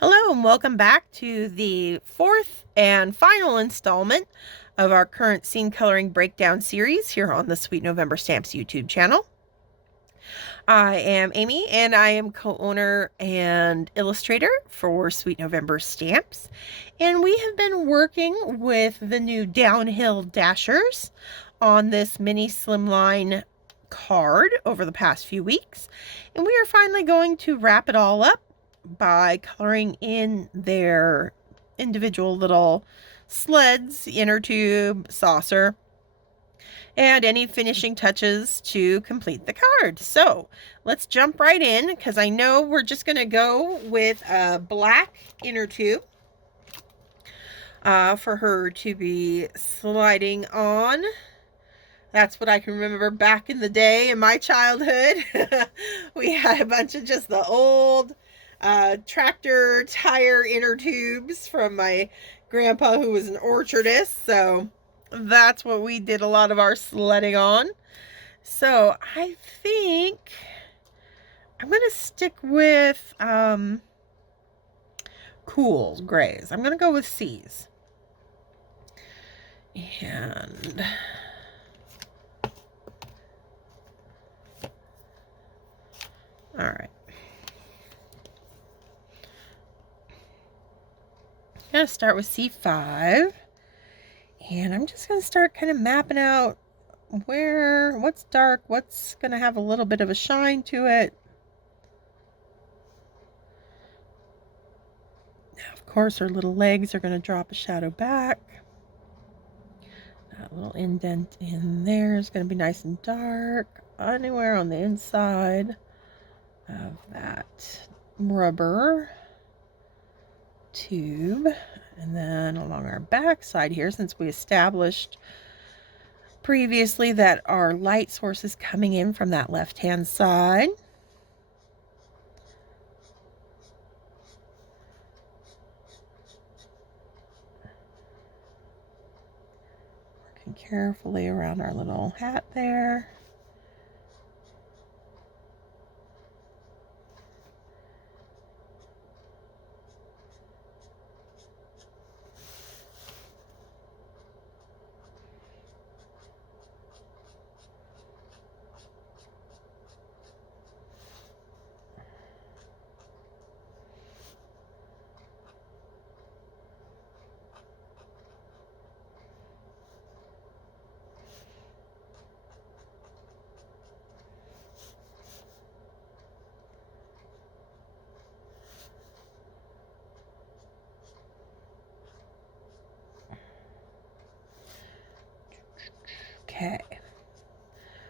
Hello and welcome back to the fourth and final installment of our current scene coloring breakdown series here on the Sweet November Stamps YouTube channel. I am Amy and I am co-owner and illustrator for Sweet November Stamps, and we have been working with the new Downhill Dashers on this mini Slimline card over the past few weeks, and we are finally going to wrap it all up by coloring in their individual little sleds, inner tube, saucer, and any finishing touches to complete the card. So let's jump right in, because I know we're just going to go with a black inner tube for her to be sliding on. That's what I can remember back in the day in my childhood. We had a bunch of just the old tractor tire inner tubes from my grandpa, who was an orchardist. So that's what we did a lot of our sledding on. So I think I'm going to stick with cool grays. I'm going to go with C's. And all right. I'm going to start with C5. And I'm just going to start kind of mapping out what's dark, what's going to have a little bit of a shine to it. Now, of course, her little legs are going to drop a shadow back. That little indent in there is going to be nice and dark. Anywhere on the inside of that rubber tube. And then along our back side here, since we established previously that our light source is coming in from that left-hand side, working carefully around our little hat there. Okay,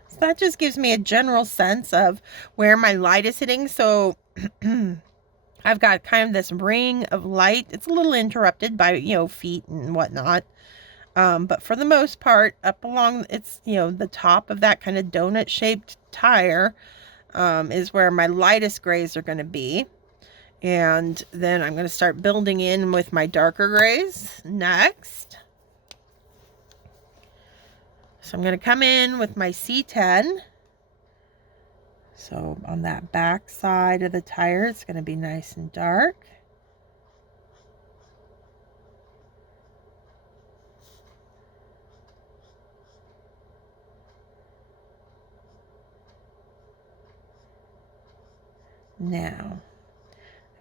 so that just gives me a general sense of where my light is hitting. So I've got kind of this ring of light. It's a little interrupted by, feet and whatnot. But for the most part, up along, it's, the top of that kind of donut shaped tire is where my lightest grays are going to be. And then I'm going to start building in with my darker grays next. So I'm going to come in with my C10. So on that back side of the tire, it's going to be nice and dark. Now,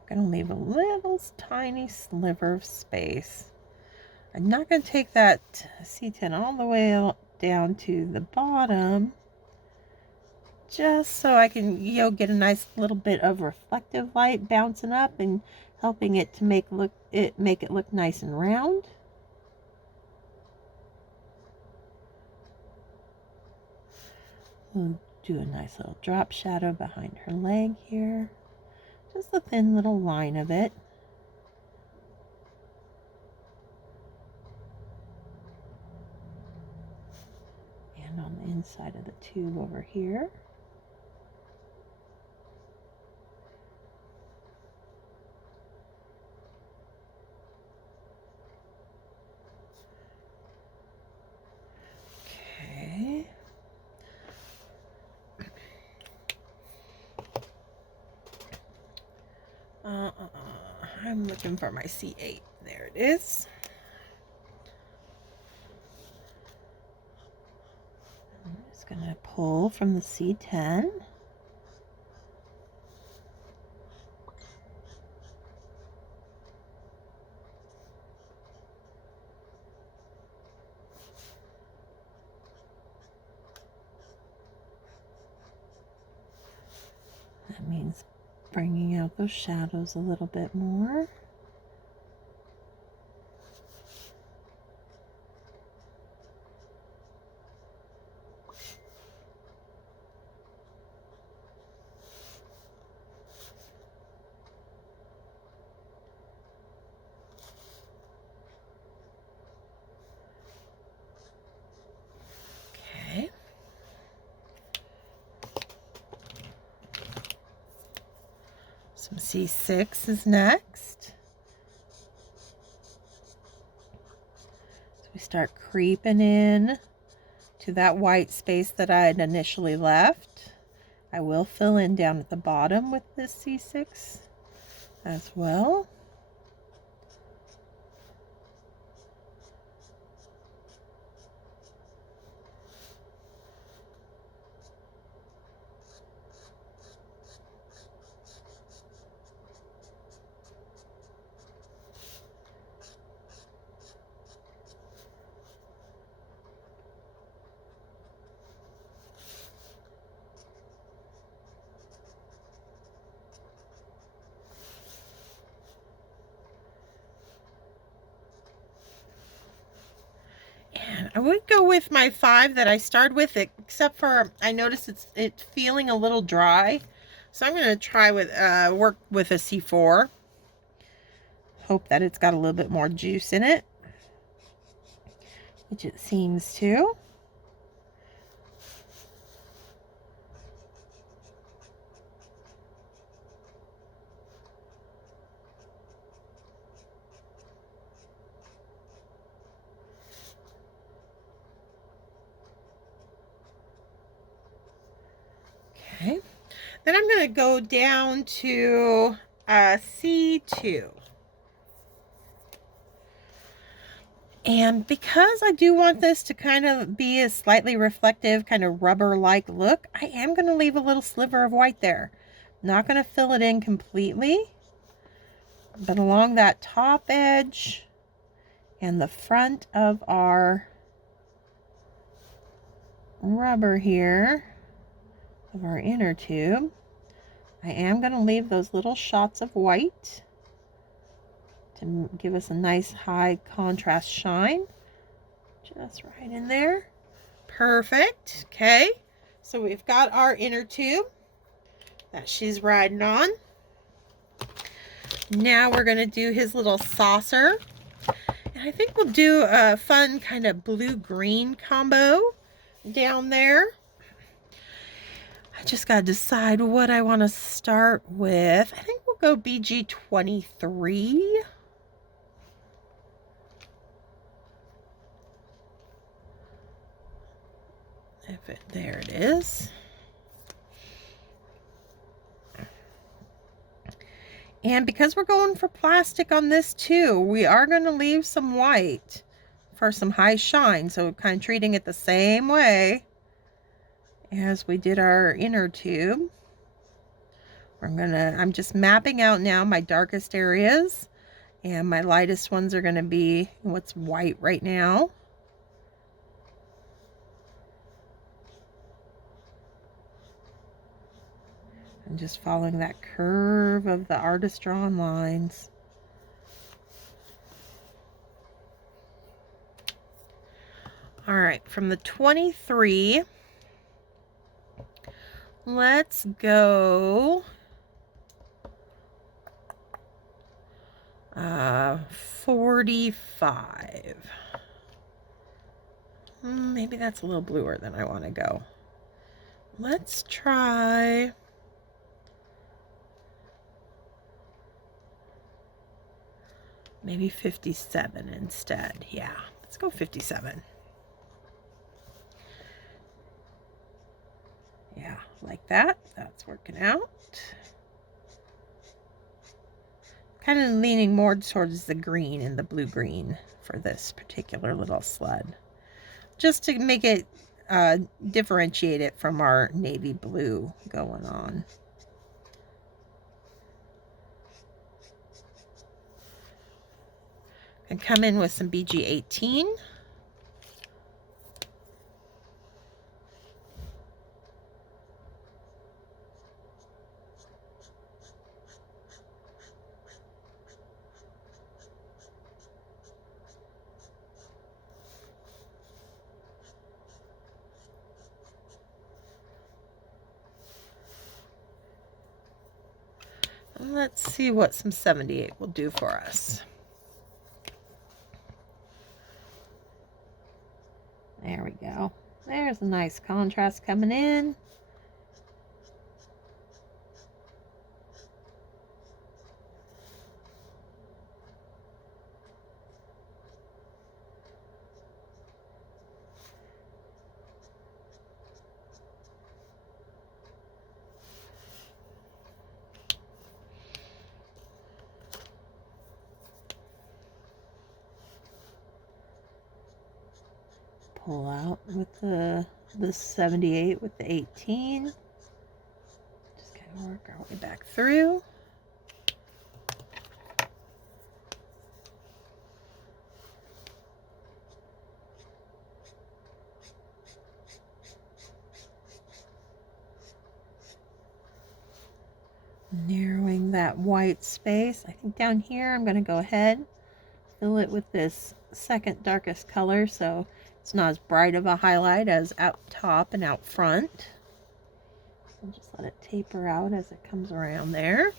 I'm going to leave a little tiny sliver of space. I'm not going to take that C10 all the way down to the bottom, just so I can, get a nice little bit of reflective light bouncing up and helping it to make it look nice and round. We'll do a nice little drop shadow behind her leg here, just a thin little line of it. And on the inside of the tube over here. Okay. I'm looking for my C8. There it is. I'm just going to pull from the C10. That means bringing out those shadows a little bit more. Okay. Some C6 is next. So we start creeping in to that white space that I had initially left. I will fill in down at the bottom with this C6 as well. I would go with my 5 that I started with, except for I noticed it's feeling a little dry. So I'm going to try with work with a C4. Hope that it's got a little bit more juice in it, which it seems to. Okay, then I'm going to go down to C2. And because I do want this to kind of be a slightly reflective, kind of rubber-like look, I am going to leave a little sliver of white there. Not going to fill it in completely, but along that top edge and the front of our rubber here, of our inner tube, I am going to leave those little shots of white to give us a nice high contrast shine. Just right in there. Perfect. Okay, so we've got our inner tube that she's riding on. Now we're going to do his little saucer. And I think we'll do a fun kind of blue-green combo down there. I just got to decide what I want to start with. I think we'll go BG23. There it is. And because we're going for plastic on this too, we are going to leave some white for some high shine. So kind of treating it the same way as we did our inner tube. I'm just mapping out now my darkest areas, and my lightest ones are going to be what's white right now. I'm just following that curve of the artist drawn lines. All right, from the 23, let's go 45. Maybe that's a little bluer than I want to go. Let's try maybe 57 instead. Yeah, let's go 57. Yeah, like that. That's working out. kind of leaning more towards the green and the blue-green for this particular little sled, just to make it differentiate it from our navy blue going on. And come in with some BG18. Let's see what some 78 will do for us. There we go. There's a nice contrast coming in. Pull out with the 78 with the 18. Just kind of work our way back through. Narrowing that white space. I think down here I'm going to go ahead, fill it with this second darkest color so it's not as bright of a highlight as out top and out front. So just let it taper out as it comes around there.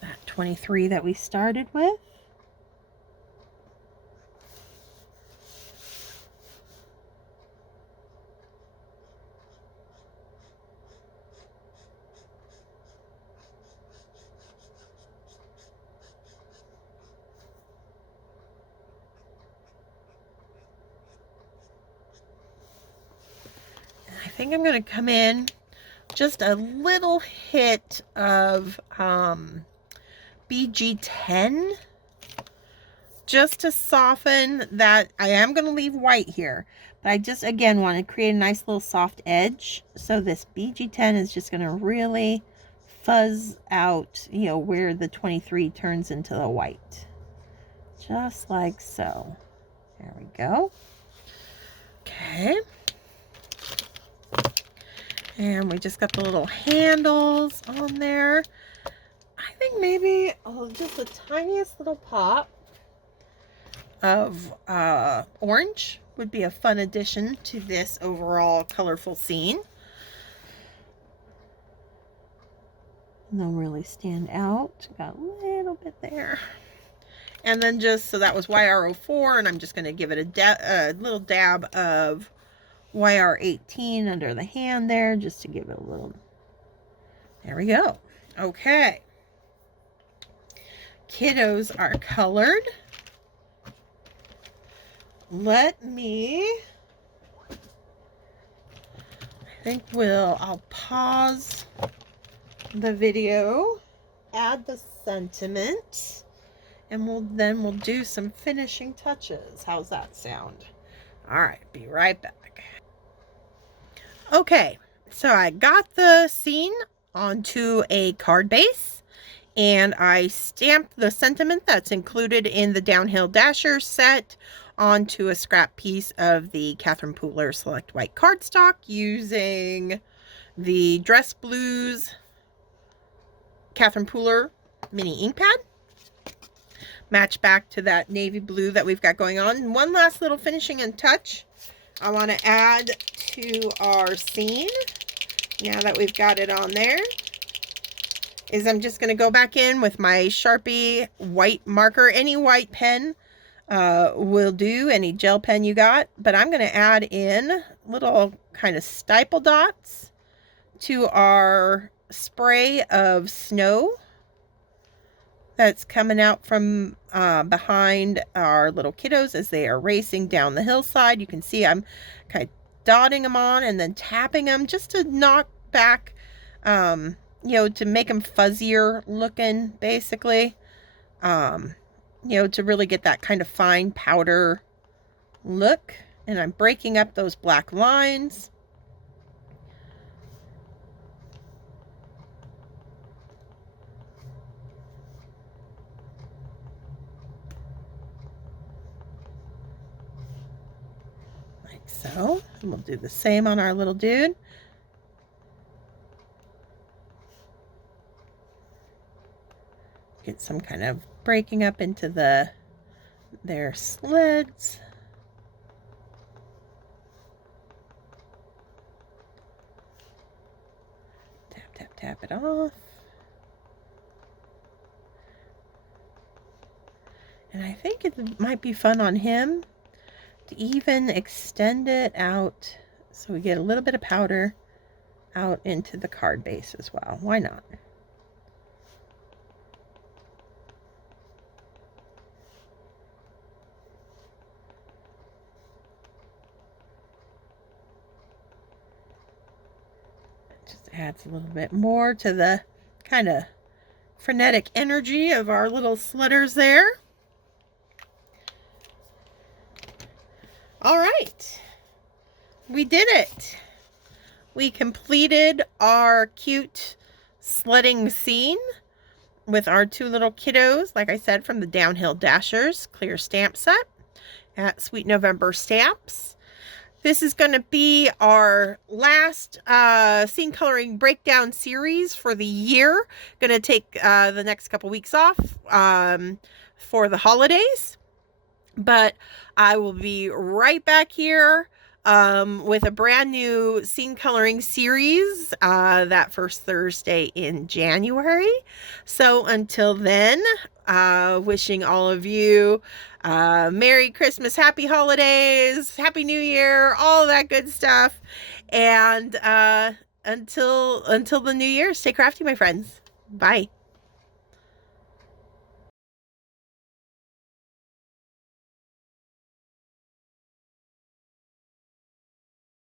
That 23 that we started with. I think I'm going to come in just a little hit of BG10 just to soften that. I am going to leave white here, but I just again want to create a nice little soft edge. So this BG10 is just going to really fuzz out, you know, where the 23 turns into the white. Just like so. There we go. Okay. And we just got the little handles on there. I think maybe just the tiniest little pop of orange would be a fun addition to this overall colorful scene. And they'll really stand out. Got a little bit there. And then just, so that was YR04, and I'm just going to give it a little dab of YR18 under the hand there, just to give it a little, there we go. Okay. Kiddos are colored. Let me, I think I'll pause the video, add the sentiment, and we'll do some finishing touches. How's that sound? All right, be right back. Okay, so I got the scene onto a card base, and I stamped the sentiment that's included in the Downhill Dasher set onto a scrap piece of the Catherine Pooler Select White cardstock using the Dress Blues Catherine Pooler mini ink pad. Match back to that navy blue that we've got going on. And one last little finishing and touch I want to add to our scene, now that we've got it on there, is I'm just going to go back in with my Sharpie white marker. Any white pen will do, any gel pen you got, but I'm going to add in little kind of stipple dots to our spray of snow that's coming out from behind our little kiddos as they are racing down the hillside. You can see I'm kind of dotting them on and then tapping them just to knock back you know, to make them fuzzier looking, basically. You know, to really get that kind of fine powder look. And I'm breaking up those black lines. Like so. And we'll do the same on our little dude. Get some kind of breaking up into their sleds. Tap, tap, tap it off. And I think it might be fun on him to even extend it out so we get a little bit of powder out into the card base as well. Why not? Adds a little bit more to the kind of frenetic energy of our little sledders there. All right, we did it. We completed our cute sledding scene with our two little kiddos, like I said, from the Downhill Dashers clear stamp set at Sweet November Stamps. This is going to be our last scene coloring breakdown series for the year. Going to take the next couple weeks off for the holidays. But I will be right back here with a brand new scene coloring series that first Thursday in January. So until then, wishing all of you Merry Christmas, Happy Holidays, Happy New Year, all that good stuff. And until the new year, stay crafty, my friends. Bye.